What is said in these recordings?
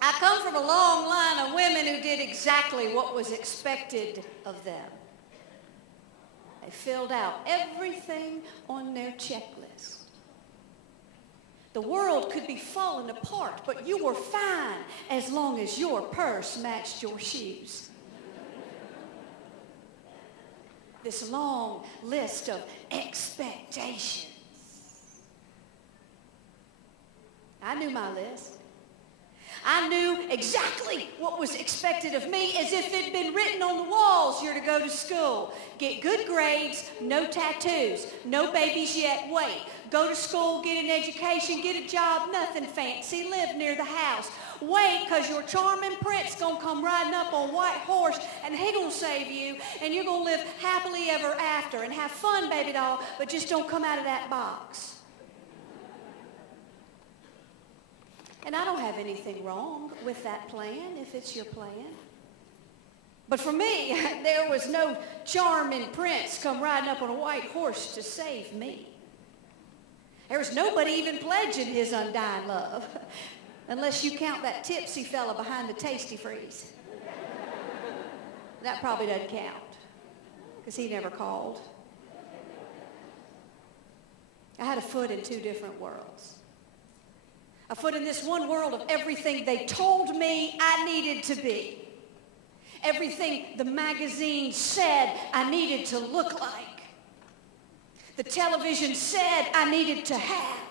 I come from a long line of women who did exactly what was expected of them. They filled out everything on their checklist. The world could be falling apart, but you were fine as long as your purse matched your shoes. This long list of expectations. I knew my list. I knew exactly what was expected of me as if it'd been written on the walls. You're to go to school, get good grades, no tattoos, no babies yet, wait. Go to school, get an education, get a job, nothing fancy, live near the house. Wait, because your charming prince going to come riding up on a white horse and he going to save you and you're going to live happily ever after and have fun, baby doll, but just don't come out of that box. And I don't have anything wrong with that plan if it's your plan. But for me, there was no charming prince come riding up on a white horse to save me. There was nobody even pledging his undying love, unless you count that tipsy fella behind the Tasty Freeze. That probably doesn't count, because he never called. I had a foot in two different worlds. A foot in this one world of everything they told me I needed to be. Everything the magazine said I needed to look like. The television said I needed to have.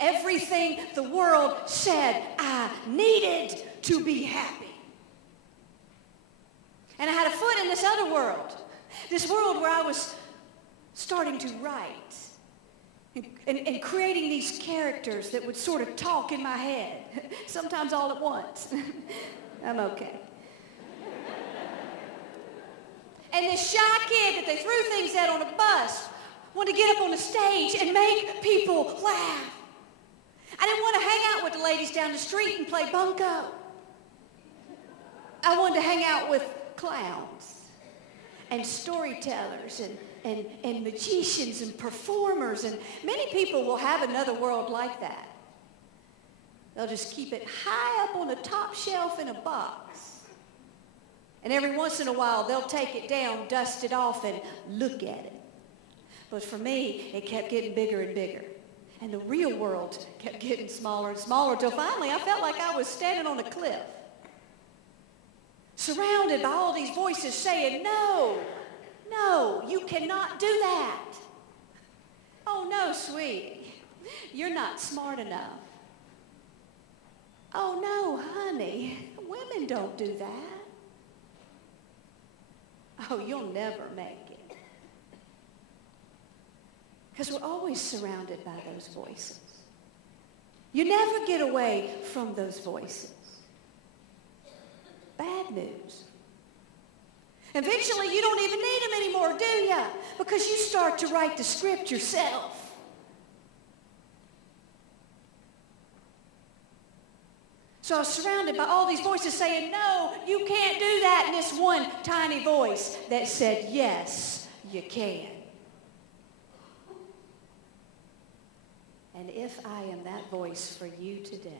Everything the world said I needed to be happy. And I had a foot in this other world. This world where I was starting to write. And creating these characters that would sort of talk in my head, sometimes all at once. I'm okay. And this shy kid that they threw things at on a bus wanted to get up on the stage and make people laugh. I didn't want to hang out with the ladies down the street and play bunco. I wanted to hang out with clowns and storytellers and magicians and performers, and many people will have another world like that. They'll just keep it high up on the top shelf in a box. And every once in a while, they'll take it down, dust it off, and look at it. But for me, it kept getting bigger and bigger. And the real world kept getting smaller and smaller until finally I felt like I was standing on a cliff, surrounded by all these voices saying, no, no, you cannot do that. Oh, no, sweetie, you're not smart enough. Oh, no, honey, women don't do that. Oh, you'll never make it. Because we're always surrounded by those voices. You never get away from those voices. Bad news. Eventually, you don't even need them anymore, do you? Because you start to write the script yourself. So I was surrounded by all these voices saying, no, you can't do that. And this one tiny voice that said, yes, you can. And if I am that voice for you today,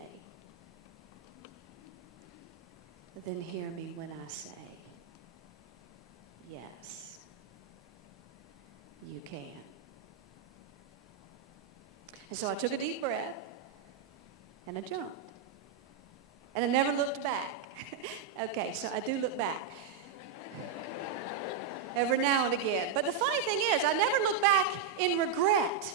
then hear me when I say, yes, you can. And so I took a deep breath, and I jumped. And I never looked back. Okay, so I do look back. Every now and again. But the funny thing is, I never look back in regret.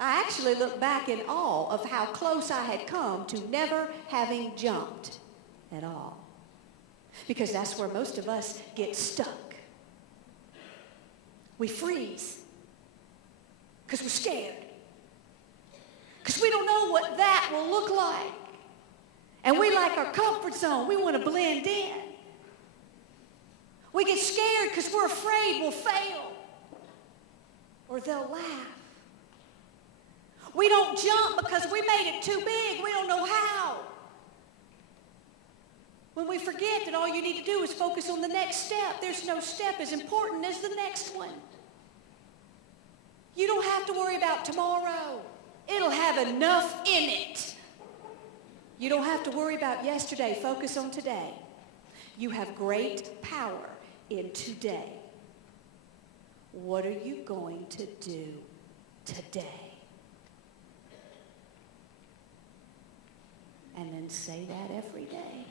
I actually look back in awe of how close I had come to never having jumped at all. Because that's where most of us get stuck. We freeze because we're scared. Because we don't know what that will look like. And we like our comfort zone. We want to blend in. We get scared because we're afraid we'll fail or they'll laugh. We don't jump because we made it too big. We don't know how. When we forget that all you need to do is focus on the next step, there's no step as important as the next one. You don't have to worry about tomorrow. It'll have enough in it You don't have to worry about yesterday. Focus on today. You have great power in today. What are you going to do today? And then say that every day.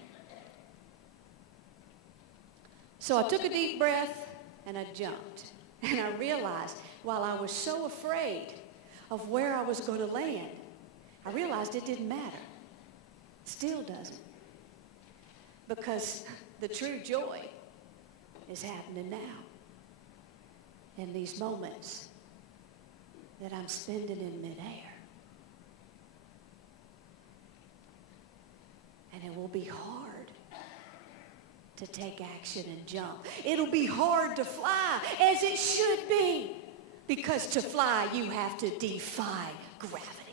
So I took a deep breath and I jumped. And I realized while I was so afraid of where I was going to land, I realized it didn't matter. Still doesn't. Because the true joy is happening now. In these moments that I'm spending in midair. And it will be hard to take action and jump. It'll be hard to fly, as it should be. Because to fly, you have to defy gravity.